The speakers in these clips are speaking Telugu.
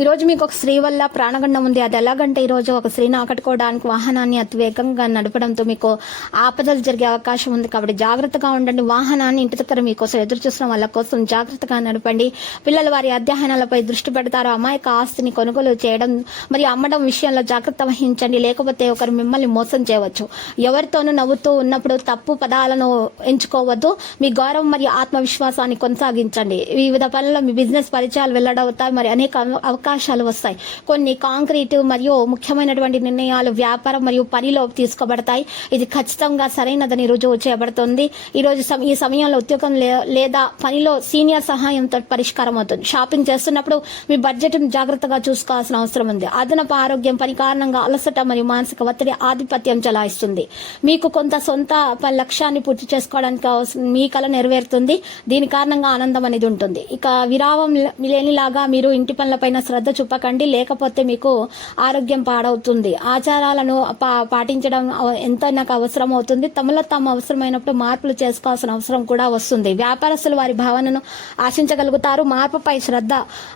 ఈరోజు మీకు ఒక స్త్రీ వల్ల ప్రాణగండం ఉంది. అది ఎలాగంటే ఈరోజు ఒక స్త్రీని ఆకట్టుకోవడానికి వాహనాన్ని అతివేగంగా నడపడంతో మీకు ఆపదలు జరిగే అవకాశం ఉంది కాబట్టి జాగ్రత్తగా ఉండండి. వాహనాన్ని ఇంటి దగ్గర మీకోసం ఎదురు చూసిన వాళ్ళ కోసం జాగ్రత్తగా నడపండి. పిల్లలు వారి అధ్యయనాలపై దృష్టి పెడతారు. అమాయక ఆస్తిని కొనుగోలు చేయడం మరియు అమ్మడం విషయంలో జాగ్రత్త వహించండి. లేకపోతే ఒకరు మిమ్మల్ని మోసం చేయవచ్చు. ఎవరితోనూ నవ్వుతూ ఉన్నప్పుడు తప్పు పదాలను ఎంచుకోవద్దు. మీ గౌరవం మరియు ఆత్మవిశ్వాసాన్ని కొనసాగించండి. వివిధ పనుల్లో మీ బిజినెస్ పరిచయాలు వెల్లడవుతాయి. మరి అనేక అవకాశాలు వస్తాయి. కొన్ని కాంక్రీట్ మరియు ముఖ్యమైనటువంటి నిర్ణయాలు వ్యాపారం మరియు పనిలో తీసుకోబడతాయి. ఇది ఖచ్చితంగా సరైనదని రుజువు చేయబడుతుంది ఈ రోజు ఈ సమయంలో ఉద్యోగం లే- లేదా పనిలో సీనియర్ సహాయంతో పరిష్కారం అవుతుంది. షాపింగ్ చేస్తున్నప్పుడు మీ బడ్జెట్ జాగ్రత్తగా చూసుకోవాల్సిన అవసరం ఉంది. అదనపు ఆరోగ్యం పని కారణంగా అలసట మరియు మానసిక ఒత్తిడి ఆధిపత్యం చలాయిస్తుంది. మీకు కొంత సొంత లక్ష్యాన్ని పూర్తి చేసుకోవడానికి అవసరం- మీ కళ నెరవేరుతుంది. దీని కారణంగా ఆనందం అనేది ఉంటుంది. ఇక విరామం లేనిలాగా మీరు ఇంటి పనులపైన శ్రద్ధ శ్రద్ధ చూపకండి. లేకపోతే మీకు ఆరోగ్యం పాడవుతుంది. ఆచారాలను పా- పాటించడం ఎంత నాకు అవసరం అవుతుంది? తమలో తాము అవసరమైనప్పుడు మార్పులు చేసుకోవాల్సిన అవసరం కూడా వస్తుంది. వ్యాపారస్తులు వారి భావనను ఆశించగలుగుతారు. మార్పుపై శ్రద్ధ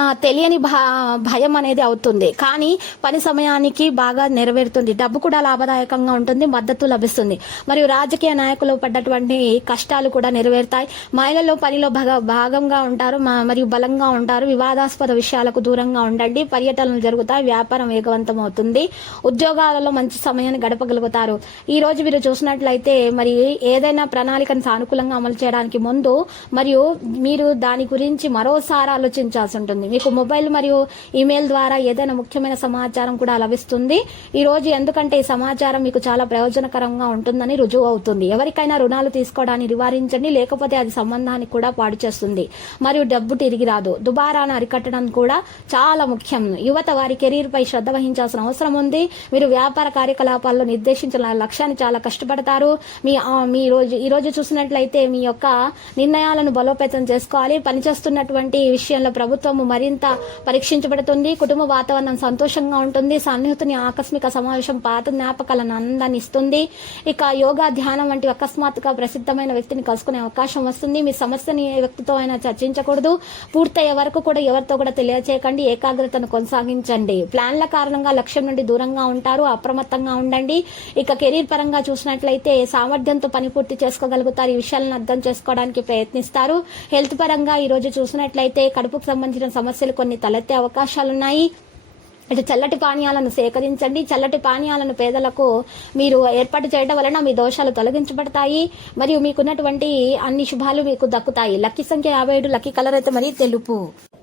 తెలియని భా- భయం అనేది అవుతుంది. కానీ పని సమయానికి బాగా నెరవేరుతుంది. డబ్బు కూడా లాభదాయకంగా ఉంటుంది. మద్దతు లభిస్తుంది. మరియు రాజకీయ నాయకులు పడ్డటువంటి కష్టాలు కూడా నెరవేరుతాయి. మహిళలు పనిలో భాగ- భాగంగా ఉంటారు. మరియు బలంగా ఉంటారు. వివాదాస్పద విషయాలకు దూరంగా ఉండండి. పర్యటనలు జరుగుతాయి వ్యాపారం వేగవంతం అవుతుంది ఉద్యోగాలలో మంచి సమయాన్ని గడపగలుగుతారు. ఈ రోజు మీరు చూసినట్లయితే మరి ఏదైనా ప్రణాళికను సానుకూలంగా అమలు చేయడానికి ముందు మరియు మీరు దాని గురించి మరోసారి ఆలోచించాల్సి ఉంటుంది. మీకు మొబైల్ మరియు ఇమెయిల్ ద్వారా ఏదైనా ముఖ్యమైన సమాచారం కూడా లభిస్తుంది. ఈ రోజు ఎందుకంటే ఈ సమాచారం మీకు చాలా ప్రయోజనకరంగా ఉంటుందని రుజువు అవుతుంది. ఎవరికైనా రుణాలు తీసుకోవడాన్ని నివారించండి. లేకపోతే అది సంబంధాన్ని కూడా పాడు చేస్తుంది. మరియు డబ్బు తిరిగి రాదు. దుబారాను అరికట్టడం కూడా చాలా చాలా ముఖ్యం. యువత వారి కెరీర్ పై శ్రద్ధ వహించాల్సిన అవసరం ఉంది. మీరు వ్యాపార కార్యకలాపాల్లో నిర్దేశించిన లక్ష్యాన్ని చాలా కష్టపడతారు. మీ మీ రోజు ఈ రోజు చూసినట్లయితే మీ యొక్క నిర్ణయాలను బలోపేతం చేసుకోవాలి. పనిచేస్తున్నటువంటి విషయంలో ప్రభుత్వం మరింత పరీక్షించబడుతుంది. కుటుంబ వాతావరణం సంతోషంగా ఉంటుంది. సన్నిహితుని ఆకస్మిక సమావేశం పాత జ్ఞాపకాలను ఆనందాన్ని ఇస్తుంది. ఇక యోగా ధ్యానం వంటి అకస్మాత్తుగా ప్రసిద్ధమైన వ్యక్తిని కలుసుకునే అవకాశం వస్తుంది. మీ సమస్యని ఏ వ్యక్తితో అయినా చర్చించకూడదు. పూర్తయ్యే వరకు కూడా ఎవరితో కూడా తెలియచేయకండి. ఏకాగ్రతను కొనసాగించండి. ప్లాన్ల కారణంగా లక్ష్యం నుండి దూరంగా ఉంటారు అప్రమత్తంగా ఉండండి. ఇక కెరీర్ పరంగా చూసినట్లయితే సామర్థ్యంతో పని పూర్తి చేసుకోగలుగుతారు. ఈ విషయాలను అర్థం చేసుకోవడానికి ప్రయత్నిస్తారు. హెల్త్ పరంగా ఈరోజు చూసినట్లయితే కడుపుకు సంబంధించిన సమస్యలు కొన్ని తలెత్తే అవకాశాలున్నాయి. ఇటు చల్లటి పానీయాలను సేకరించండి. చల్లటి పానీయాలను పేదలకు మీరు ఏర్పాటు చేయడం వలన మీ దోషాలు తొలగించబడతాయి. మరియు మీకున్నటువంటి అన్ని శుభాలు మీకు దక్కుతాయి. లక్కీ సంఖ్య యాభై ఏడు లక్కీ కలర్ అయితే మరి తెలుపు.